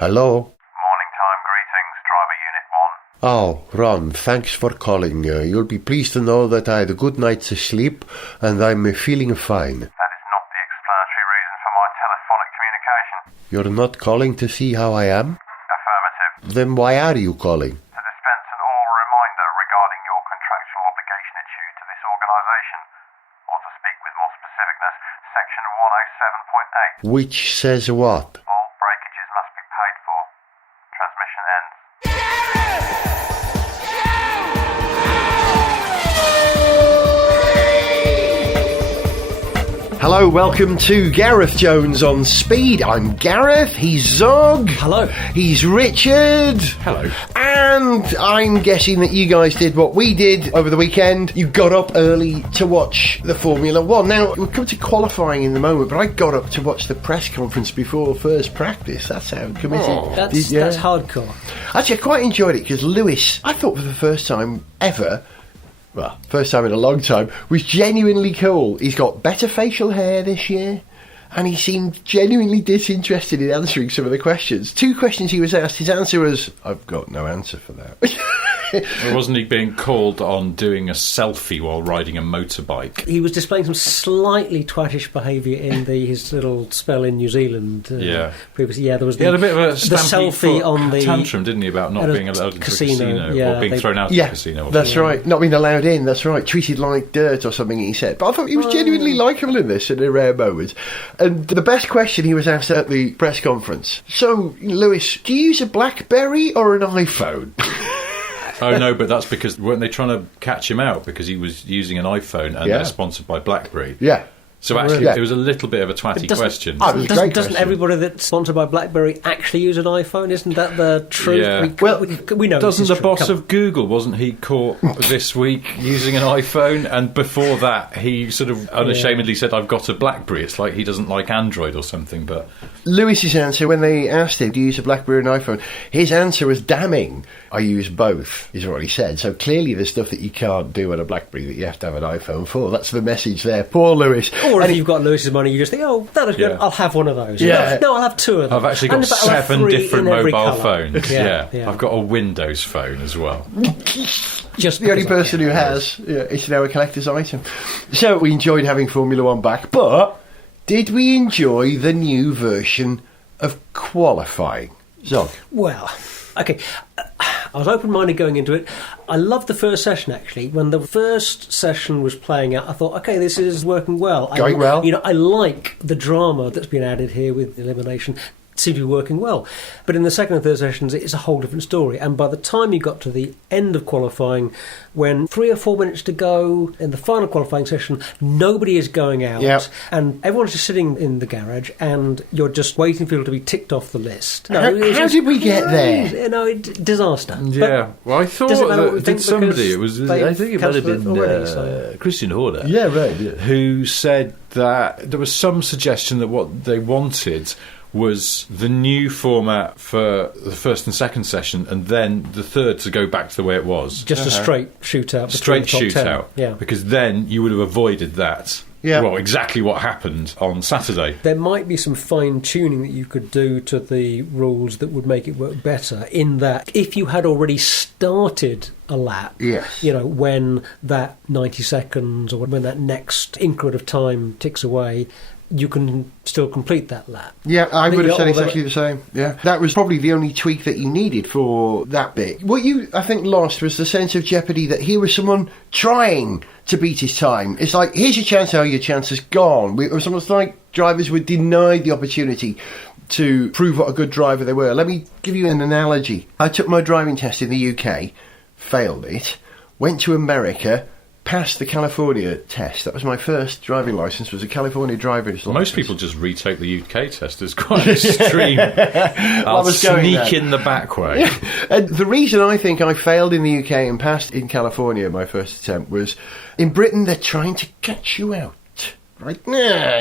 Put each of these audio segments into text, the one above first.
Hello? Morning time greetings, Driver Unit 1. Oh, Ron, thanks for calling. You'll be pleased to know that I had a good night's sleep and I'm feeling fine. That is not the explanatory reason for my telephonic communication. You're not calling to see how I am? Affirmative. Then why are you calling? To dispense an oral reminder regarding your contractual obligation issued to this organisation. Or to speak with more specificness, Section 107.8. Which says what? All breakages must be paid for. Transmission ends. Hello, welcome to Gareth Jones on Speed. I'm Gareth, he's Zog. Hello. He's Richard. Hello. And I'm guessing that you guys did what we did over the weekend. You got up early to watch the Formula One. Now, we'll come to qualifying in the moment, but I got up to watch the press conference before first practice. That's how committed. That's hardcore. Actually, I quite enjoyed it because Lewis, I thought for the first time ever, well, first time in a long time, was genuinely cool. He's got better facial hair this year, and he seemed genuinely disinterested in answering some of the questions. 2 questions he was asked, his answer was, I've got no answer for that. Or wasn't he being called on doing a selfie while riding a motorbike? He was displaying some slightly twattish behaviour in his little spell in New Zealand. Previously, there was He had a bit of a the selfie on the tantrum, didn't he, about not being allowed into casino, a casino or being thrown out of the casino. Or That's right, not being allowed in, that's right, treated like dirt or something he said. But I thought he was genuinely likeable in this in a rare moment. And the best question he was asked at the press conference, so, Lewis, do you use a BlackBerry or an iPhone? Oh no, but that's because weren't they trying to catch him out because he was using an iPhone and they're sponsored by BlackBerry? Yeah. So actually, it was a little bit of a twatty question. Doesn't everybody that's sponsored by BlackBerry actually use an iPhone? Isn't that the truth? Yeah. We know. Doesn't the boss of Google, wasn't he caught this week using an iPhone? And before that, he sort of unashamedly said, I've got a BlackBerry. It's like he doesn't like Android or something. But Lewis's answer, when they asked him, do you use a BlackBerry and iPhone? His answer was damning. I use both, is what he said. So clearly there's stuff that you can't do on a BlackBerry that you have to have an iPhone for. That's the message there. Poor Lewis. Or if you've got Lewis's money, you just think, oh, that is good, I'll have one of those. Yeah. No, I'll have 2 of them. I've actually got 7 different mobile phones. Yeah. I've got a Windows phone as well. Just the only person who has. It's now a collector's item. So we enjoyed having Formula One back, but did we enjoy the new version of qualifying? Zog? Well, okay. I was open-minded going into it. I loved the first session, actually. When the first session was playing out, I thought, OK, this is working well. Going well. I like the drama that's been added here with elimination. It seemed to be working well. But in the second and third sessions, it's a whole different story. And by the time you got to the end of qualifying, when 3 or 4 minutes to go in the final qualifying session, nobody is going out, and everyone's just sitting in the garage, and you're just waiting for people to be ticked off the list. How did we get there? Disaster. Yeah, well, I thought that somebody, I think it might have been Christian Horner, who said that there was some suggestion that what they wanted was the new format for the first and second session, and then the third to go back to the way it was. Just a straight shootout. Straight shootout. Yeah. Because then you would have avoided that. Yeah. Well, exactly what happened on Saturday. There might be some fine-tuning that you could do to the rules that would make it work better, in that if you had already started a lap, when that 90 seconds or when that next increment of time ticks away, you can still complete that lap. Yeah, I would have said exactly the same. Yeah, that was probably the only tweak that you needed for that bit. What you, I think, lost was the sense of jeopardy that here was someone trying to beat his time. It's like, here's your chance, your chance is gone. It was almost like drivers were denied the opportunity to prove what a good driver they were. Let me give you an analogy. I took my driving test in the UK, failed it, went to America, passed the California test. That was my first driving licence, was a California driver's licence. Most people just retake the UK test. It's quite extreme. I'll sneak in the back way. Yeah. And the reason I think I failed in the UK and passed in California, my first attempt, was in Britain they're trying to catch you out. Like, nah,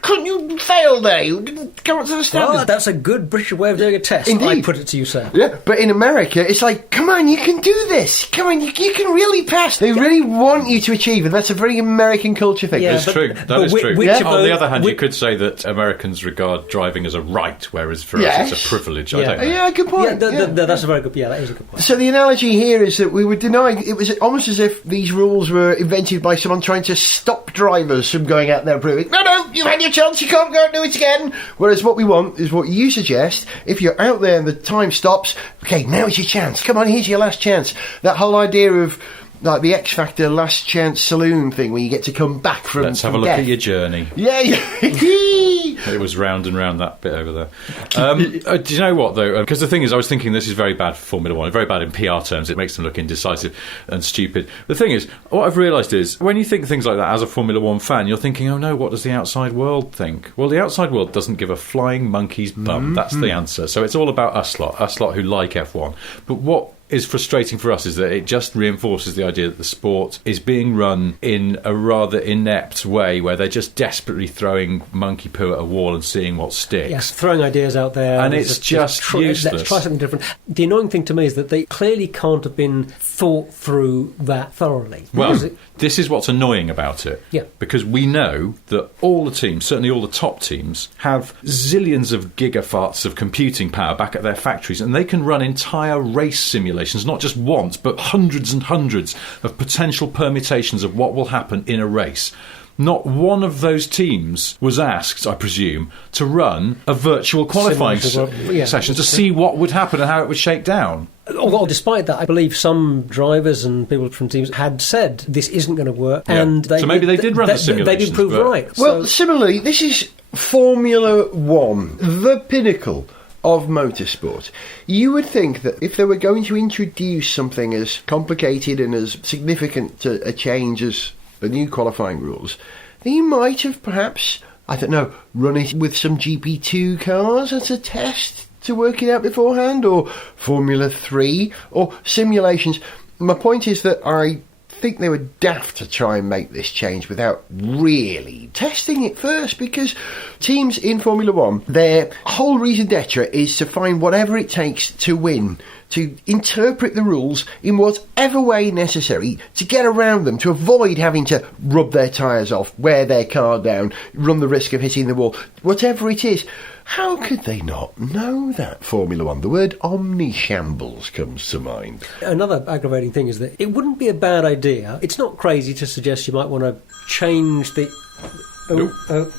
couldn't you fail there? You didn't come up to the standard. Oh, that's a good British way of doing a test. Indeed. I put it to you, sir. Yeah, but in America, it's like, come on, you can do this. Come on, you can really pass. They really want you to achieve, and that's a very American culture thing. Yeah, it's true. That is true. Yeah. On the other hand, you could say that Americans regard driving as a right, whereas for us it's a privilege. I don't know. Yeah, good point. That's a very good. Yeah, that is a good point. So the analogy here is that we were denying. It was almost as if these rules were invented by someone trying to stop drivers from going out there and proving, no, you've had your chance, you can't go and do it again. Whereas what we want is what you suggest. If you're out there and the time stops, okay, now's your chance. Come on, here's your last chance. That whole idea of like the X Factor last chance saloon thing where you get to come back from Let's have a look at your journey. Yeah. It was round and round that bit over there. Do you know what, though? Because the thing is, I was thinking this is very bad for Formula One, very bad in PR terms. It makes them look indecisive and stupid. The thing is, what I've realised is, when you think things like that as a Formula One fan, you're thinking, oh no, what does the outside world think? Well, the outside world doesn't give a flying monkey's bum. That's the answer. So it's all about us lot who like F1. But what is frustrating for us is that it just reinforces the idea that the sport is being run in a rather inept way where they're just desperately throwing monkey poo at a wall and seeing what sticks. Yes, throwing ideas out there. And it's just useless. Let's try something different. The annoying thing to me is that they clearly can't have been thought through that thoroughly. Well, this is what's annoying about it. Yeah. Because we know that all the teams, certainly all the top teams, have zillions of gigafarts of computing power back at their factories, and they can run entire race simulations, not just once, but hundreds and hundreds of potential permutations of what will happen in a race. Not one of those teams was asked, I presume, to run a virtual qualifying session to see what would happen and how it would shake down. Although, despite that, I believe some drivers and people from teams had said this isn't going to work. Yeah. And so maybe they did run the simulations. They did prove right. Well, similarly, this is Formula One, the pinnacle of motorsport. You would think that if they were going to introduce something as complicated and as significant a change as the new qualifying rules, they might have perhaps, I don't know, run it with some GP2 cars as a test to work it out beforehand, or Formula 3, or simulations. My point is that I think they were daft to try and make this change without really testing it first, because teams in Formula 1, their whole reason d'etre is to find whatever it takes to win, to interpret the rules in whatever way necessary to get around them, to avoid having to rub their tyres off, wear their car down, run the risk of hitting the wall, whatever it is. How could they not know that, Formula One? The word omnishambles comes to mind. Another aggravating thing is that it wouldn't be a bad idea. It's not crazy to suggest you might want to change the...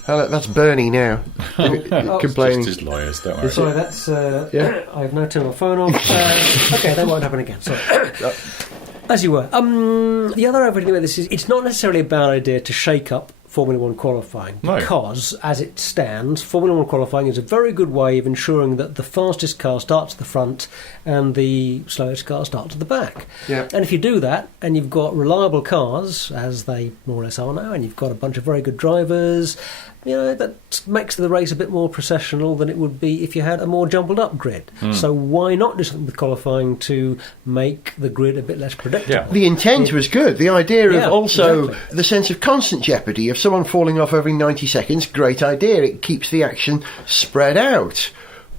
That's Bernie now. Complaining. It's just his lawyers, don't worry. Sorry, that's... I've now turned my phone off. Okay, that won't happen again. Sorry. As you were. The other aggravating thing about this is it's not necessarily a bad idea to shake up Formula 1 qualifying, because, as it stands, Formula 1 qualifying is a very good way of ensuring that the fastest car starts at the front and the slowest car starts at the back. Yeah. And if you do that, and you've got reliable cars, as they more or less are now, and you've got a bunch of very good drivers, you know, that makes the race a bit more processional than it would be if you had a more jumbled up grid. So why not do something with qualifying to make the grid a bit less predictable? Yeah. The intent was good. The idea of also the sense of constant jeopardy of someone falling off every 90 seconds, great idea. It keeps the action spread out.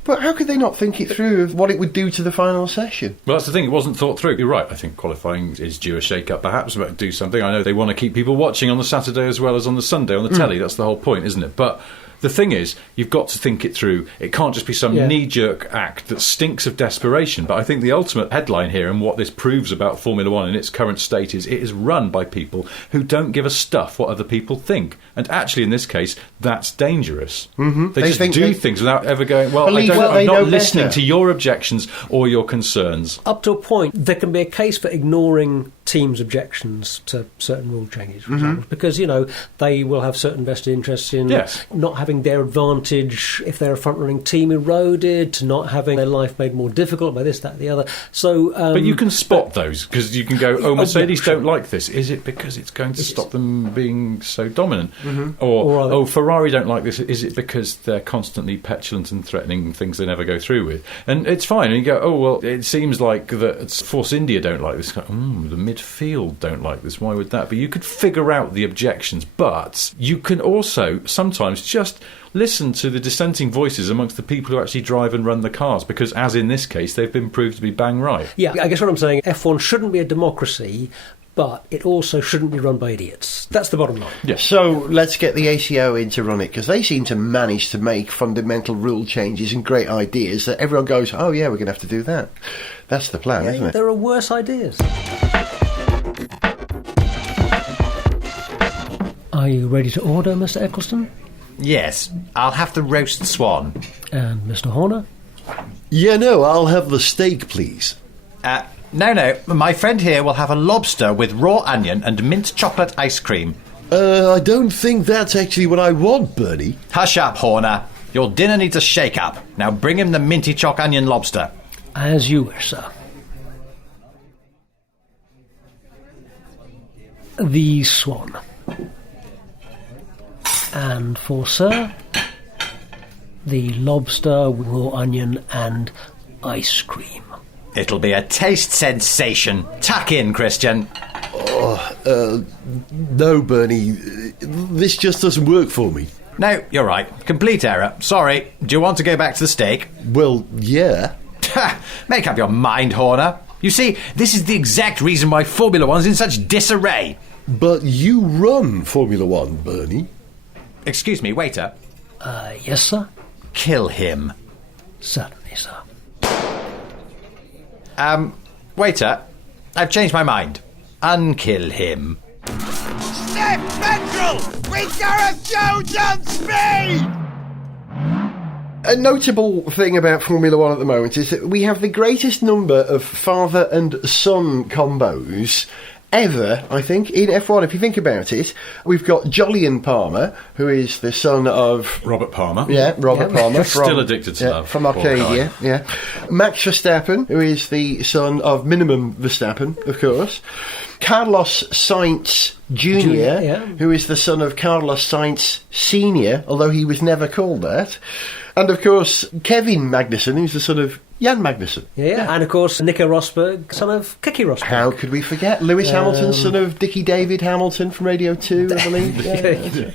But how could they not think it through of what it would do to the final session? Well, that's the thing, it wasn't thought through. You're right, I think qualifying is due a shake-up perhaps, but do something. I know they want to keep people watching on the Saturday as well as on the Sunday on the telly. That's the whole point, isn't it? But the thing is, you've got to think it through. It can't just be some knee-jerk act that stinks of desperation. But I think the ultimate headline here, and what this proves about Formula One in its current state, is it is run by people who don't give a stuff what other people think. And actually, in this case, that's dangerous. Mm-hmm. They just do things without ever going, well, I'm not listening to your objections or your concerns. Up to a point, there can be a case for ignoring teams' objections to certain rule changes, for example, because, you know, they will have certain vested interests in not having having their advantage, if they're a front-running team, eroded, to not having their life made more difficult by this, that, the other. So, but you can spot those, because you can go, Mercedes don't like this. Is it because it's going to stop them being so dominant? Mm-hmm. Or Ferrari don't like this. Is it because they're constantly petulant and threatening things they never go through with? And it's fine. And you go, it seems like that Force India don't like this. The midfield don't like this. Why would that be? You could figure out the objections, but you can also sometimes just listen to the dissenting voices amongst the people who actually drive and run the cars, because, as in this case, they've been proved to be bang right. Yeah, I guess what I'm saying, F1 shouldn't be a democracy, but it also shouldn't be run by idiots. That's the bottom line. Yeah. So let's get the ACO in to run it, because they seem to manage to make fundamental rule changes and great ideas that everyone goes, oh yeah, we're going to have to do that. That's the plan, isn't it? There are worse ideas. Are you ready to order, Mr. Eccleston? Yes, I'll have the roast swan. And Mr. Horner? Yeah, no, I'll have the steak, please. No, my friend here will have a lobster with raw onion and mint chocolate ice cream. I don't think that's actually what I want, Bernie. Hush up, Horner. Your dinner needs a shake-up. Now bring him the minty choc onion lobster. As you wish, sir. The swan. And for sir, the lobster with raw onion and ice cream. It'll be a taste sensation. Tuck in, Christian. No, Bernie. This just doesn't work for me. No, you're right. Complete error. Sorry. Do you want to go back to the steak? Well, yeah. Make up your mind, Horner. You see, this is the exact reason why Formula One's in such disarray. But you run Formula One, Bernie. Excuse me, waiter. Yes, sir? Kill him. Certainly, sir. Waiter, I've changed my mind. Unkill him. Sniff Petrol with Gareth Jones on speed! A notable thing about Formula One at the moment is that we have the greatest number of father and son combos ever, I think, in F1. If you think about it, we've got Jolyon Palmer, who is the son of Robert Palmer. Yeah, Robert Palmer. Still addicted to love. From Arcadia, yeah. Max Verstappen, who is the son of Minimum Verstappen, of course. Carlos Sainz Jr., who is the son of Carlos Sainz Sr., although he was never called that. And, of course, Kevin Magnussen, who's the son of Jan Magnussen. Yeah. And, of course, Nico Rosberg, son of Kiki Rosberg. How could we forget? Lewis Hamilton, son of Dickie David Hamilton from Radio 2, I believe. Yeah.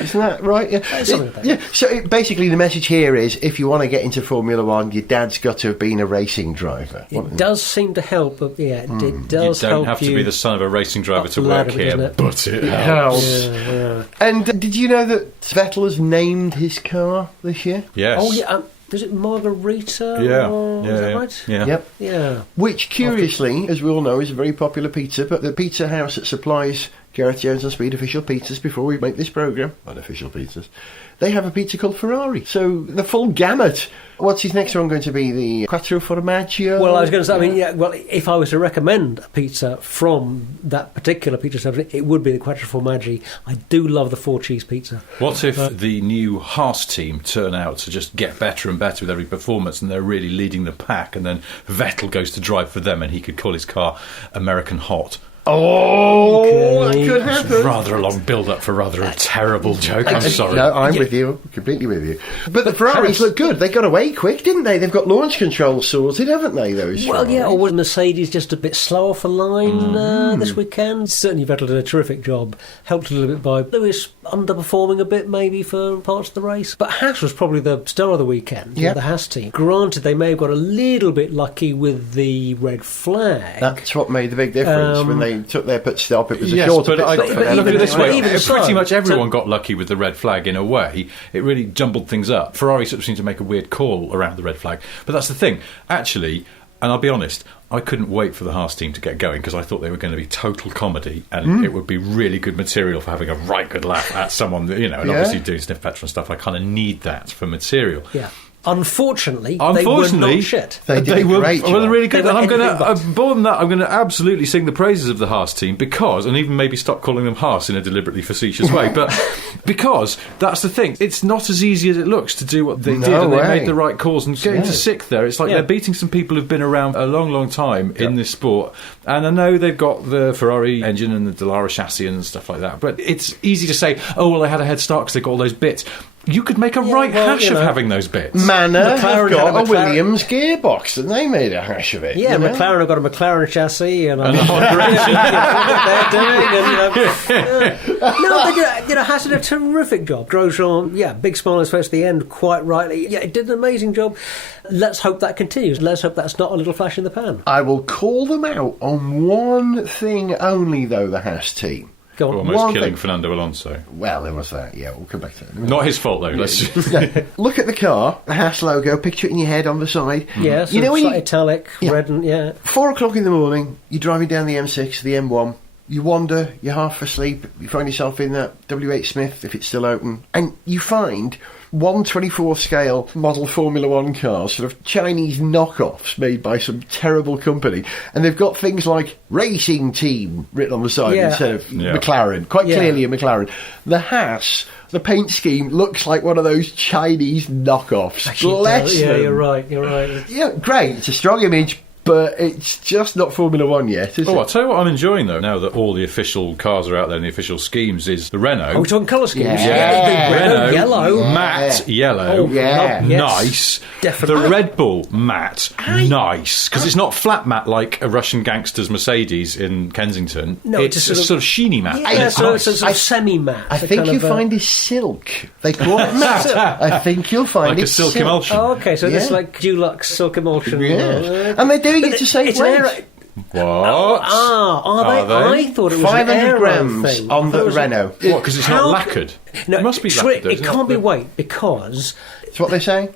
Isn't that right? Yeah. So basically the message here is, if you want to get into Formula One, your dad's got to have been a racing driver. It does seem to help, but it does help you. You don't have to be the son of a racing driver to work here, but it helps. Yeah. And did you know that Vettel has named his car this year? Yes. Oh, yeah. Was it Margarita? Yeah. Is that right? Yeah. Yep. Yeah. Which, curiously, as we all know, is a very popular pizza, but the pizza house that supplies Gareth Jones on Speed official pizzas before we make this programme, unofficial pizzas, they have a pizza called Ferrari. So the full gamut. What's his next one going to be? The Quattro Formaggio? Well, I was going to say, if I was to recommend a pizza from that particular pizza establishment, it would be the Quattro Formaggi. I do love the 4-cheese pizza. What if the new Haas team turn out to just get better and better with every performance, and they're really leading the pack, and then Vettel goes to drive for them and he could call his car American Hot? That could happen. Rather a long build-up for rather a terrible joke. I'm sorry. No, I'm with you. Completely with you. But the Ferraris look good. They got away quick, didn't they? They've got launch control sorted, haven't they, those Ferraris? Or was Mercedes just a bit slower for line this weekend? Certainly Vettel did a terrific job. Helped a little bit by Lewis underperforming a bit, maybe, for parts of the race. But Haas was probably the star of the weekend, the Haas team. Granted, they may have got a little bit lucky with the red flag. That's what made the big difference. When they took their pit stop, it was a but shorter pit stop. look at it this way. Pretty much everyone So, got lucky with the red flag in a way. It really jumbled things up. Ferrari sort of seemed to make a weird call around the red flag. But that's the thing. Actually, and I'll be honest, I couldn't wait for the Haas team to get going because I thought they were going to be total comedy and it would be really good material for having a right good laugh at someone, and obviously doing Sniff Petrol and stuff. I kind of need that for material. Yeah. Unfortunately, they were not shit. They were great. Well, they're really good. And I'm going to, more than that, I'm going to absolutely sing the praises of the Haas team because, and even maybe stop calling them Haas in a deliberately facetious way, but because that's the thing. It's not as easy as it looks to do what they did, and they made the right calls. And getting to 6th there, it's like they're beating some people who've been around a long, long time in this sport. And I know they've got the Ferrari engine and the Dallara chassis and stuff like that, but it's easy to say, oh, well, they had a head start because they got all those bits. You could make a hash of having those bits. Manor have got a Williams gearbox, and they made a hash of it. Yeah, McLaren have got a McLaren chassis, and a Honda engine. No, Haas did a terrific job. Grosjean, big smile on his face at the end, quite rightly. Yeah, it did an amazing job. Let's hope that continues. Let's hope that's not a little flash in the pan. I will call them out on one thing only, though, the Haas team. Almost killing Fernando Alonso. Well, there was that, we'll come back to that. Not his fault, though. Look at the car, the Haas logo, picture it in your head on the side. Yeah, you know, italic, red and, 4 o'clock in the morning, you're driving down the M6, the M1, you wander, you're half asleep, you find yourself in that W.H. Smith, if it's still open, and you find 1/24 scale model Formula 1 cars, sort of Chinese knockoffs made by some terrible company, and they've got things like Racing Team written on the side instead of McLaren, quite clearly a McLaren. The Haas, the paint scheme looks like one of those Chinese knockoffs. Bless them. Yeah, you're right. Yeah, great, it's a strong image, but it's just not Formula 1 yet, is it? I'll tell you what I'm enjoying, though, now that all the official cars are out there and the official schemes, is the Renault. Oh, we're talking colour schemes? Yeah. The Renault yellow. Matte yellow. Nice. Definitely. The Red Bull matte. Nice. Because it's not flat matte like a Russian gangster's Mercedes in Kensington. No, it's a sort of sheeny matte. Yeah, so it's a semi-matte. I think you'll find is silk. They call it matte. I think you'll find like a silk emulsion. Oh, okay, so it's like Dulux silk emulsion. Yeah. And they're doing it to save weight. What? Are they? I thought it was 500 grams thing. on the Renault. What, because it's not lacquered? No, it must be lacquered. It can't be weight because... It's what they say.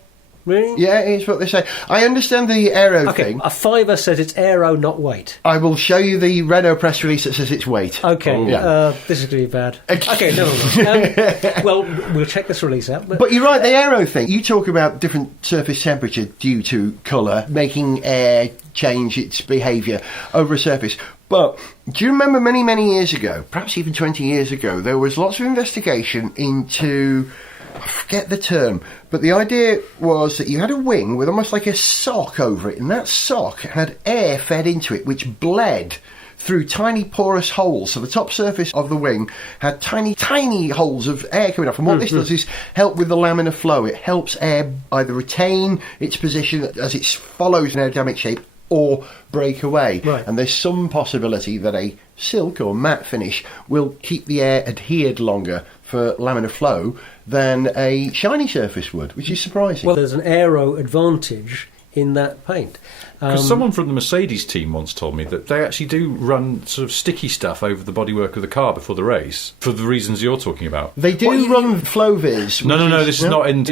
Really? Yeah, it's what they say. I understand the aero thing. A fiver says it's aero, not weight. I will show you the Renault press release that says it's weight. Okay, this is going to be bad. Okay, never mind. Well, we'll check this release out. But you're right, the aero thing. You talk about different surface temperature due to colour, making air change its behaviour over a surface. But do you remember many, many years ago, perhaps even 20 years ago, there was lots of investigation into... I forget the term, but the idea was that you had a wing with almost like a sock over it, and that sock had air fed into it, which bled through tiny porous holes. So the top surface of the wing had tiny, tiny holes of air coming off. And what this does is help with the laminar flow. It helps air either retain its position as it follows an aerodynamic shape or break away. Right. And there's some possibility that a silk or matte finish will keep the air adhered longer for laminar flow than a shiny surface would, which is surprising. Well, there's an aero advantage in that paint. Because someone from the Mercedes team once told me that they actually do run sort of sticky stuff over the bodywork of the car before the race, for the reasons you're talking about. They do run Floviz. No, this is not in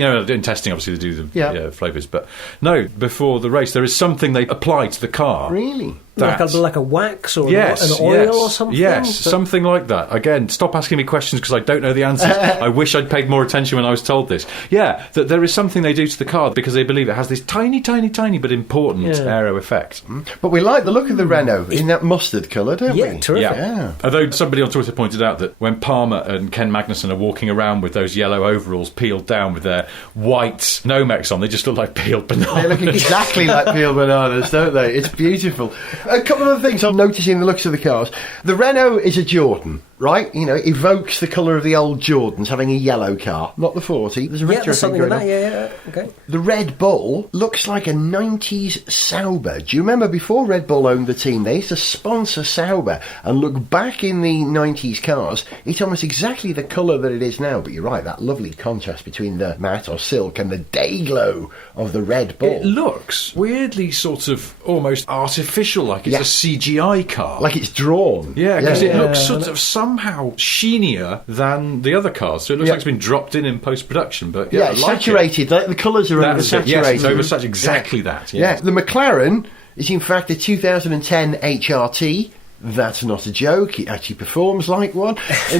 testing, obviously they do the Floviz, but no, before the race there is something they apply to the car. Really? Like a wax or an oil or something? Yes, something like that. Again, stop asking me questions because I don't know the answers. I wish I'd paid more attention when I was told this. Yeah, that there is something they do to the car because they believe it has this tiny, tiny, tiny but important aero effect. But we like the look of the Renault in that mustard colour, don't we? Yeah, terrific. Yeah. Although somebody on Twitter pointed out that when Palmer and Ken Magnussen are walking around with those yellow overalls peeled down with their white Nomex on, they just look like peeled bananas. They look exactly like peeled bananas, don't they? It's beautiful. A couple of things I'm noticing in the looks of the cars. The Renault is a Jordan, right? You know, it evokes the colour of the old Jordans, having a yellow car, not the 40. There's a retro thing going on. Okay. The Red Bull looks like a 90s Sauber. Do you remember before Red Bull owned the team, they used to sponsor Sauber, and look back in the 90s cars, it's almost exactly the colour that it is now, but you're right, that lovely contrast between the matte or silk and the day glow of the Red Bull. It looks weirdly sort of almost artificial, like it's a CGI car. Like it's drawn. Yeah, because it looks sort of somehow sheenier than the other cars, so it looks like it's been dropped in post-production, but it's saturated, like the colours are oversaturated. Yes, it's oversaturated, exactly that. Yes. Yeah, the McLaren is in fact a 2010 HRT. That's not a joke. It actually performs like one.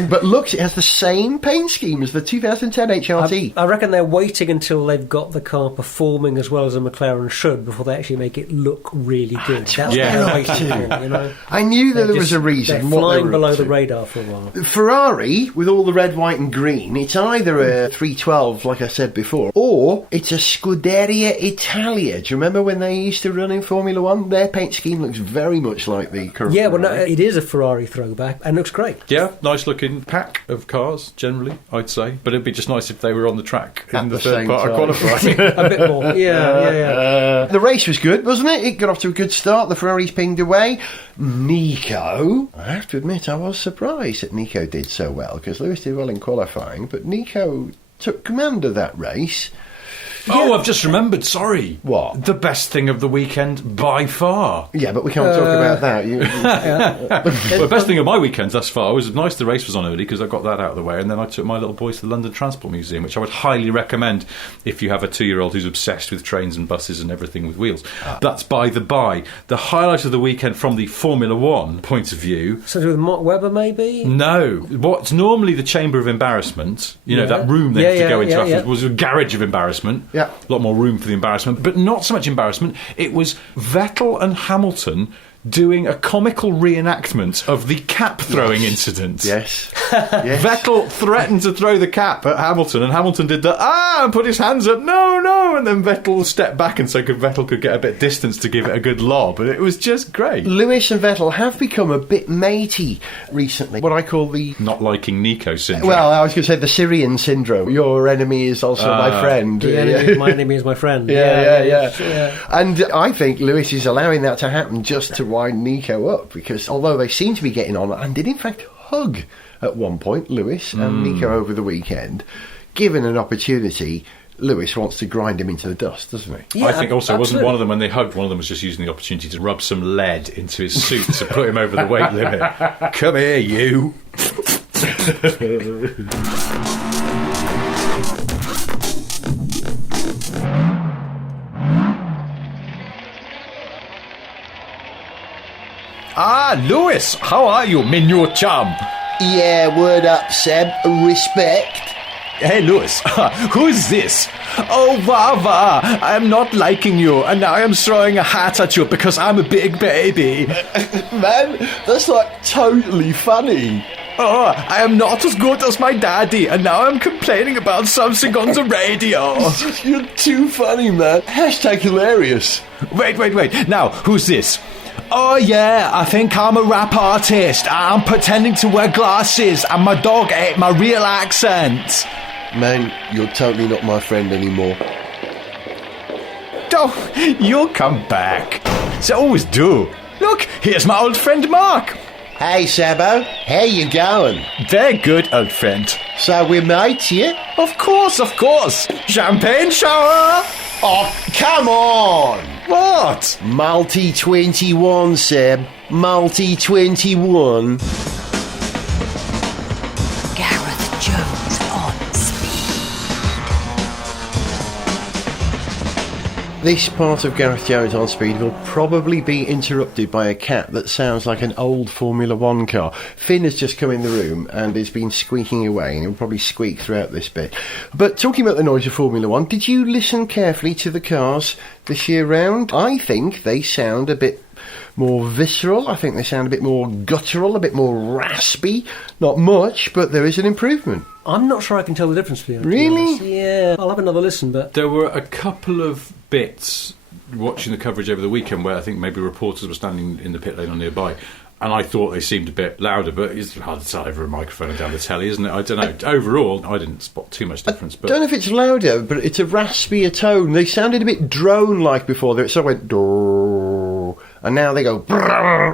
But looks, it has the same paint scheme as the 2010 HRT. I reckon they're waiting until they've got the car performing as well as a McLaren should before they actually make it look really good. That's what they're waiting for, you know. I knew that there was a reason. They're flying below the radar for a while. Ferrari, with all the red, white and green, it's either a 312, like I said before, or it's a Scuderia Italia. Do you remember when they used to run in Formula One? Their paint scheme looks very much like the current Ferrari. It is a Ferrari throwback and looks great. Yeah, nice looking pack of cars, generally, I'd say. But it'd be just nice if they were on the track in the third part of qualifying. A bit more, yeah. The race was good, wasn't it? It got off to a good start. The Ferraris pinged away. Nico, I have to admit, I was surprised that Nico did so well, because Lewis did well in qualifying, but Nico took command of that race. Oh, I've just remembered, sorry. What? The best thing of the weekend by far. Yeah, but we can't talk about that. Well, the best thing of my weekend thus far was nice the race was on early because I got that out of the way, and then I took my little boys to the London Transport Museum, which I would highly recommend if you have a 2-year-old who's obsessed with trains and buses and everything with wheels. That's by the by. The highlight of the weekend from the Formula One point of view... Something with Mark Webber, maybe? No. What's normally the chamber of embarrassment, you know, that room they have to go into afterwards, was a garage of embarrassment. Yeah. A lot more room for the embarrassment, but not so much embarrassment. It was Vettel and Hamilton doing a comical reenactment of the cap throwing incident. Yes. Vettel threatened to throw the cap at Hamilton, and Hamilton did the and put his hands up, no, and then Vettel stepped back, and so Vettel could get a bit of distance to give it a good lob, and it was just great. Lewis and Vettel have become a bit matey recently. What I call the... Not liking Nico syndrome. Well, I was going to say the Syrian syndrome. Your enemy is also my friend. My enemy is my friend. Yeah. And I think Lewis is allowing that to happen just to wind Nico up, because although they seem to be getting on and did in fact hug at one point, Lewis and Nico over the weekend, given an opportunity, Lewis wants to grind him into the dust, doesn't he? Yeah, I think also wasn't one of them when they hugged, one of them was just using the opportunity to rub some lead into his suit to put him over the weight limit. Come here, you. Lewis, how are you, my new chum? Yeah, word up, Seb. Respect. Hey, Lewis, who's this? Oh, Vava, I'm not liking you, and now I'm throwing a hat at you because I'm a big baby. Man, that's like totally funny. Oh, I am not as good as my daddy, and now I'm complaining about something on the radio. You're too funny, man. Hashtag hilarious. Wait. Now, who's this? Oh, yeah, I think I'm a rap artist. I'm pretending to wear glasses, and my dog ate my real accent. Man, you're totally not my friend anymore. Oh, you'll come back. They always do. Look, here's my old friend Mark. Hey, Sabo. How you going? Very good, old friend. So we're mates, yeah? Of course. Champagne shower. Oh, come on! What? Multi 21, Seb. Multi 21. Gareth Jones on speed. This part of Gareth Jones on Speed will probably be interrupted by a cat that sounds like an old Formula One car. Finn has just come in the room and has been squeaking away, and he'll probably squeak throughout this bit. But talking about the noise of Formula One, did you listen carefully to the cars this year round? I think they sound a bit more visceral. I think they sound a bit more guttural, a bit more raspy. Not much, but there is an improvement. I'm not sure I can tell the difference between them. Really? Yeah, I'll have another listen, but... There were a couple of bits watching the coverage over the weekend where I think maybe reporters were standing in the pit lane or nearby, and I thought they seemed a bit louder, but it's hard to tell over a microphone and down the telly, isn't it? I don't know. Overall, I didn't spot too much difference. I don't know if it's louder, but it's a raspier tone. They sounded a bit drone-like before. They sort of went... Doo, and now they go...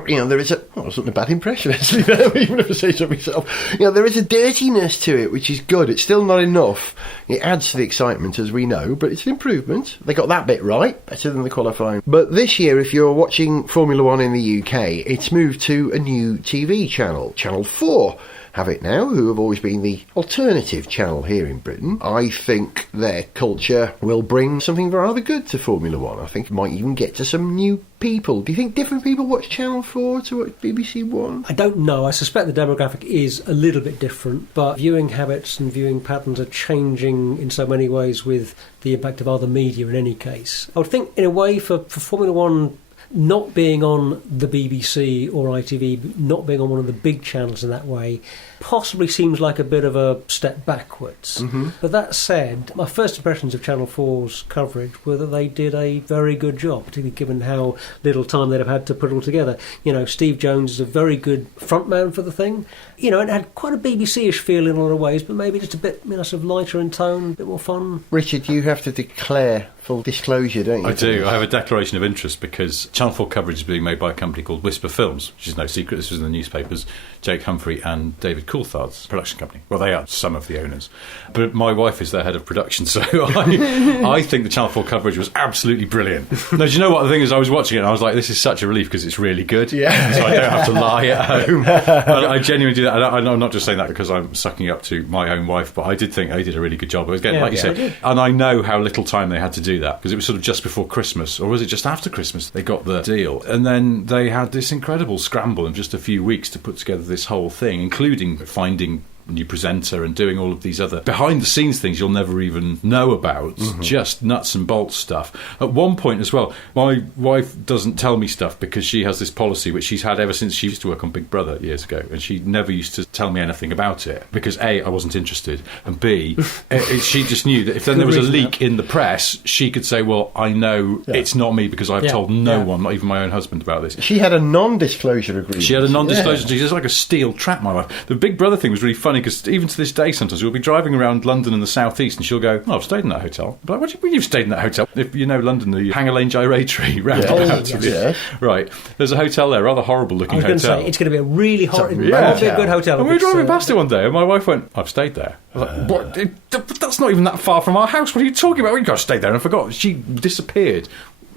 You know, there is a... Well, it wasn't a bad impression, actually, even if I say so myself. You know, there is a dirtiness to it, which is good. It's still not enough. It adds to the excitement, as we know, but it's an improvement. They got that bit right, better than the qualifying. But this year, if you're watching Formula One in the UK, it's moved to a new TV channel, Channel 4. have it now, who have always been the alternative channel here in Britain. I think their culture will bring something rather good to Formula One. I think it might even get to some new people. Do you think different people watch Channel 4 to watch BBC One? I don't know. I suspect the demographic is a little bit different, but viewing habits and viewing patterns are changing in so many ways with the impact of other media in any case. I would think, in a way, for Formula One not being on the BBC or ITV, not being on one of the big channels in that way, possibly seems like a bit of a step backwards. Mm-hmm. But that said, my first impressions of Channel 4's coverage were that they did a very good job, particularly given how little time they'd have had to put it all together. You know, Steve Jones is a very good frontman for the thing. You know, it had quite a BBC-ish feel in a lot of ways, but maybe just a bit, sort of lighter in tone, a bit more fun. Richard, you have to declare full disclosure, don't you? I do. I have a declaration of interest because Channel 4 coverage is being made by a company called Whisper Films, which is no secret. This was in the newspapers. Jake Humphrey and David Coulthard's production company. Well, they are some of the owners. But my wife is their head of production, so I think the Channel 4 coverage was absolutely brilliant. No, do you know what? The thing is, I was watching it and I was like, this is such a relief because it's really good. Yeah. So I don't have to lie at home. And I genuinely do that. And I'm not just saying that because I'm sucking up to my own wife, but I did think they did a really good job. Again, like you said, and I know how little time they had to do that because it was sort of just before Christmas, or was it just after Christmas they got the deal? And then they had this incredible scramble in just a few weeks to put together this whole thing, including finding a new presenter and doing all of these other behind the scenes things you'll never even know about, just nuts and bolts stuff. At one point as well, my wife doesn't tell me stuff because she has this policy which she's had ever since she used to work on Big Brother years ago, and she never used to tell me anything about it because A, I wasn't interested, and B, she just knew that if then there was a leak in the press, she could say, well, I know it's not me because I've told no one, not even my own husband, about this. She had a non-disclosure agreement. She had a non-disclosure. She's like a steel trap, my wife. The Big Brother thing was really funny because even to this day sometimes we'll be driving around London and the South East and she'll go, I've stayed in that hotel. But what do you mean you've stayed in that hotel? If you know London, the Hanger Lane Gyratory roundabout. Right. There's a hotel there, rather horrible looking hotel. Say, it's going to be a really horrible, be a good hotel. And we were driving past it one day and my wife went, I've stayed there. I was like, what? That's not even that far from our house. What are you talking about? We got to stay there. And I forgot. She disappeared.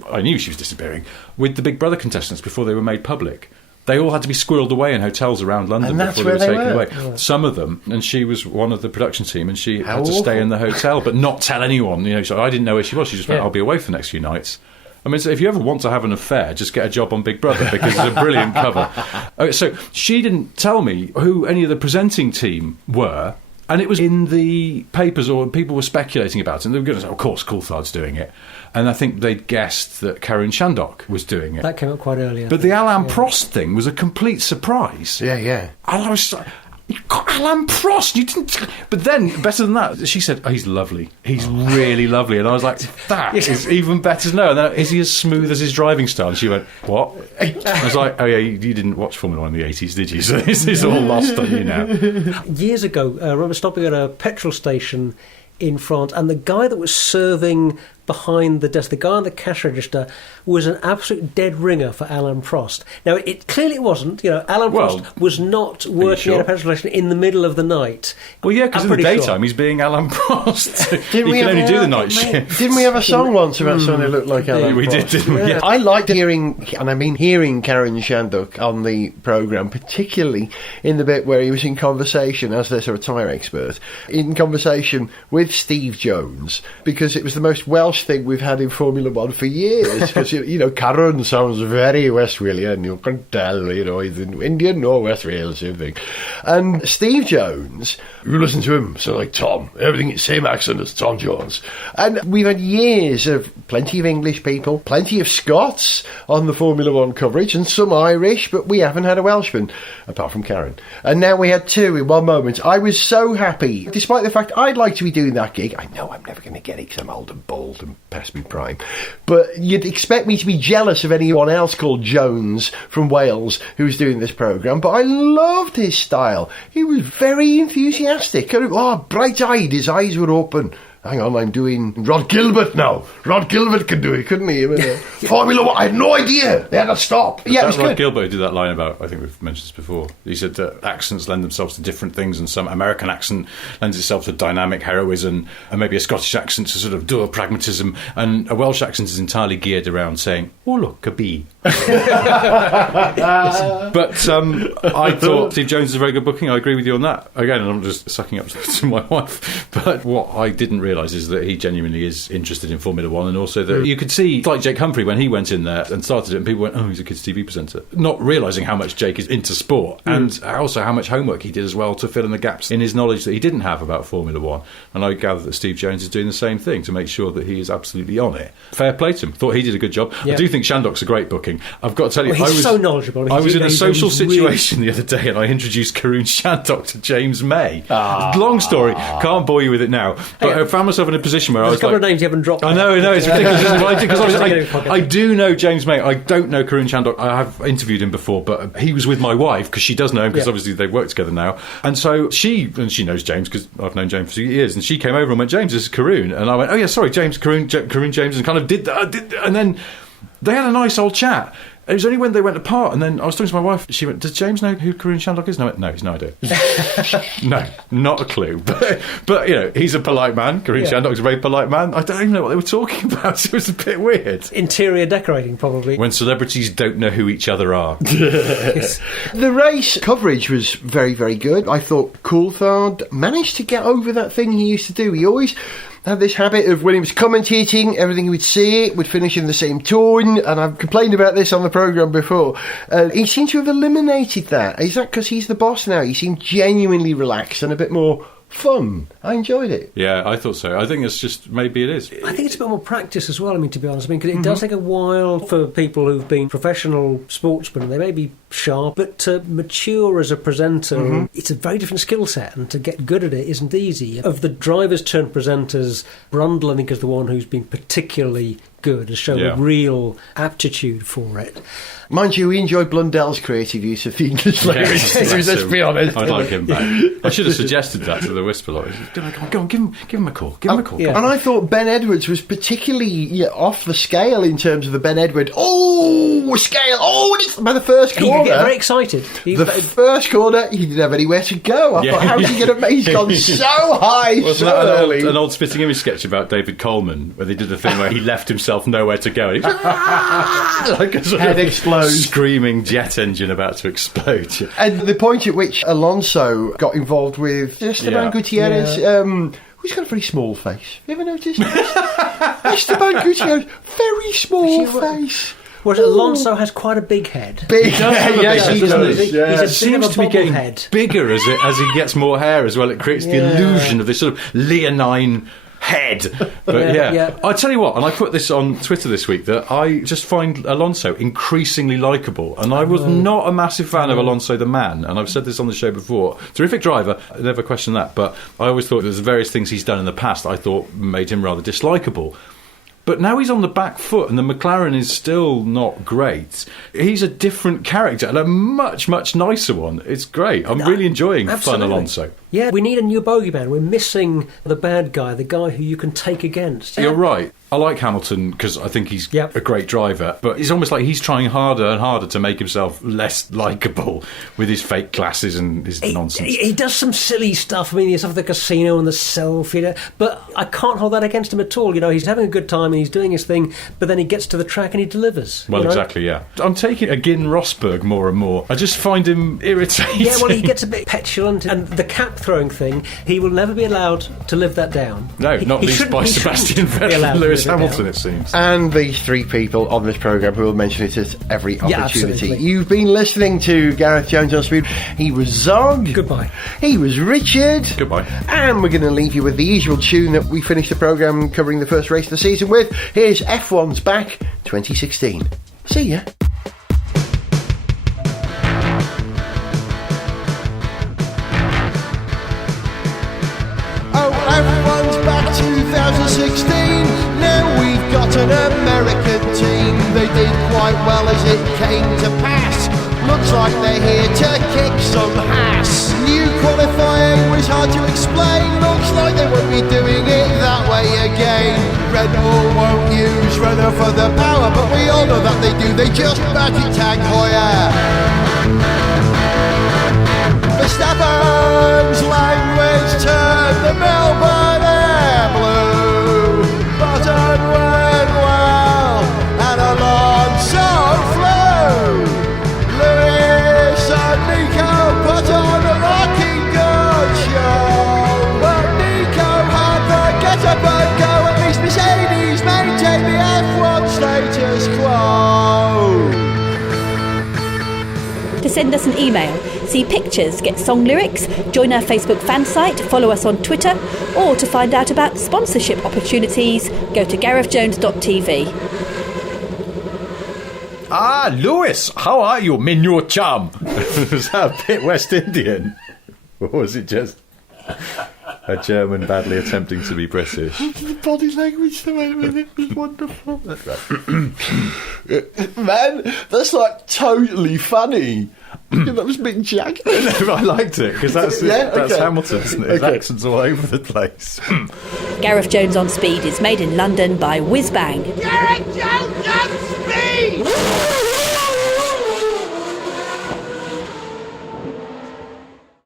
I knew she was disappearing with the Big Brother contestants before they were made public. They all had to be squirreled away in hotels around London before they were taken away. Yeah. Some of them, and she was one of the production team, and she had to stay in the hotel but not tell anyone. You know, so I didn't know where she was. She just went, I'll be away for the next few nights. I mean, so if you ever want to have an affair, just get a job on Big Brother because it's a brilliant cover. So she didn't tell me who any of the presenting team were. And it was in the papers, or people were speculating about it. And they were going to say, of course, Coulthard's doing it. And I think they'd guessed that Karen Shandok was doing it. That came up quite early. But the Alain Prost thing was a complete surprise. Yeah. And I was like, you got Alain Prost? You didn't... But then, better than that, she said, he's lovely. He's really lovely. And I was like, that is even better to know. And then, is he as smooth as his driving style? And she went, what? I was like, oh yeah, you didn't watch Formula 1 in the 80s, did you? So this is all lost on you now. Years ago, I remember stopping at a petrol station in France, and the guy that was serving behind the desk, the guy on the cash register, was an absolute dead ringer for Alain Prost. Now, it clearly wasn't. You know, Alain Prost was not working at a petrol station in the middle of the night. Well, yeah, because in the daytime he's being Alain Prost. He can only do the night shift. Didn't we have a song once about someone who looked like Alain Prost? We did, didn't we? Yeah. I liked hearing, and I mean hearing Karen Shandok on the programme, particularly in the bit where he was in conversation, as their sort of tyre expert, in conversation with Steve Jones, because it was the most Welsh thing we've had in Formula 1 for years, because you know, Karen sounds very West Walian, you can tell, you know, he's in Indian or West Wales, same thing. And Steve Jones, you listen to him, so like Tom, everything, same accent as Tom Jones. And we've had years of plenty of English people, plenty of Scots on the Formula 1 coverage, and some Irish, but we haven't had a Welshman, apart from Karen. And now we had two in one moment. I was so happy, despite the fact I'd like to be doing that gig. I know I'm never going to get it because I'm old and bald and past me prime, but you'd expect me to be jealous of anyone else called Jones from Wales who's doing this programme, but I loved his style. He was very enthusiastic. Oh, bright-eyed, his eyes were open. Hang on, I'm doing Rod Gilbert now. Rod Gilbert could do it, couldn't he? Formula 1, I had no idea. They had to stop. Yeah, it was Rod Gilbert who did that line about, I think we've mentioned this before, he said that accents lend themselves to different things, and some American accent lends itself to dynamic heroism, and maybe a Scottish accent to sort of dual pragmatism, and a Welsh accent is entirely geared around saying, oh look, a bee. But I thought Steve Jones is a very good booking. I agree with you on that. Again, I'm just sucking up to my wife. But what I didn't realise is that he genuinely is interested in Formula One, and also that you could see, like Jake Humphrey, when he went in there and started it, and people went, oh, he's a kids' TV presenter. Not realising how much Jake is into sport, and also how much homework he did as well to fill in the gaps in his knowledge that he didn't have about Formula One. And I gather that Steve Jones is doing the same thing to make sure that he is absolutely on it. Fair play to him. Thought he did a good job. I do think Shandok's a great booking. I've got to tell you, he's so knowledgeable. I was in a social situation the other day, and I introduced Karun Shandok to James May. Long story, can't bore you with it now. But I found myself in a position where I was a couple of names you haven't dropped. I know, it's ridiculous. Because I do know James May. I don't know Karun Shandok. I have interviewed him before, but he was with my wife because she does know him because obviously they work together now. And so she knows James because I've known James for years, and she came over and went, James, this is Karun. And I went, oh yeah, sorry, James, Karun James, and kind of did that, and then they had a nice old chat. It was only when they went apart, and then I was talking to my wife. She went, "Does James know who Karun Shandok is?" And I went, "No, he's no idea." No, not a clue. But you know, he's a polite man. Karun Shandok's a very polite man. I don't even know what they were talking about. It was a bit weird. Interior decorating, probably. When celebrities don't know who each other are. The race coverage was very, very good. I thought Coulthard managed to get over that thing he used to do. He always had this habit of when he was commentating, everything he would say would finish in the same tone, and I've complained about this on the programme before. He seemed to have eliminated that. Is that because he's the boss now? He seemed genuinely relaxed and a bit more fun. I enjoyed it. Yeah, I thought so. I think it's just, maybe it is. I think it's a bit more practice as well, to be honest. Because it does take a while for people who've been professional sportsmen. They may be sharp, but to mature as a presenter, it's a very different skill set, and to get good at it isn't easy. Of the drivers turned presenters, Brundle, I think, is the one who's been particularly good, has shown a real aptitude for it. Mind you, we enjoyed Blundell's creative use of the English language. Let's be honest. I'd like him back. I should have suggested that to the Whisper Lot. Go on, give him a call. Give him a call. Yeah. And I thought Ben Edwards was particularly off the scale in terms of the Ben Edwards. Oh, scale! Oh, and it's by the first corner. You get very excited. First corner, he didn't have anywhere to go. I thought, how's he going to? He's gone so high. Wasn't that early? An old Spitting Image sketch about David Coleman, where they did the thing where he left himself nowhere to go. And he was, like a sort head explodes. Screaming jet engine about to explode. And the point at which Alonso got involved with Esteban Gutierrez, who's got a very small face. Have you ever noticed this? Esteban Gutierrez, very small face. Whereas Alonso has quite a big head. Big head, yes, he does. He seems to be getting bigger as he gets more hair as well. It creates the illusion of this sort of leonine head. But I tell you what, and I put this on Twitter this week, that I just find Alonso increasingly likeable, and I was not a massive fan of Alonso the man, and I've said this on the show before. Terrific driver, I never question that, but I always thought there's various things he's done in the past I thought made him rather dislikable. But now he's on the back foot, and the McLaren is still not great. He's a different character, and a much, much nicer one. It's great. I'm really enjoying Fun Alonso. Yeah, we need a new bogeyman. We're missing the bad guy, the guy who you can take against. You're right. I like Hamilton because I think he's a great driver, but it's almost like he's trying harder and harder to make himself less likeable with his fake glasses and his nonsense. He does some silly stuff. I mean, he's off the casino and the selfie, but I can't hold that against him at all. He's having a good time and he's doing his thing, but then he gets to the track and he delivers. Well, exactly, yeah. I'm taking a Gin Rosberg more and more. I just find him irritating. Yeah, well, he gets a bit petulant, and the cap throwing thing, he will never be allowed to live that down. No, not least by Sebastian Vettel and Lewis Hamilton, it seems. And these three people on this programme who will mention it at every opportunity. Yeah, you've been listening to Gareth Jones on Speed. He was Zog. Goodbye. He was Richard. Goodbye. And we're going to leave you with the usual tune that we finished the programme covering the first race of the season with. Here's F1's Back 2016. See ya. Oh, F1's Back 2016. Now we've got an American team. They did quite well as it came to pass. Looks like they're here to kick some ass. New qualifying was hard to explain. Looks like they won't be doing it that way again. Red Bull won't use Renault for the power, but we all know that they do. They just batty tag Hoyer. Verstappen's language turned the Melbourne air blue. Button went well, and Alonso flew. send us an email, see pictures, get song lyrics, join our Facebook fan site, follow us on Twitter, or to find out about sponsorship opportunities, go to garethjones.tv. Ah, Lewis, how are you, my new chum? Was that a bit West Indian? Or was it just a German badly attempting to be British? The body language that went with it was wonderful. Man, that's like totally funny. That was Mick Jagger. I liked it because that's Hamilton, isn't it? His accent's all over the place. Gareth Jones on Speed is made in London by Whiz Bang. Gareth Jones on Speed!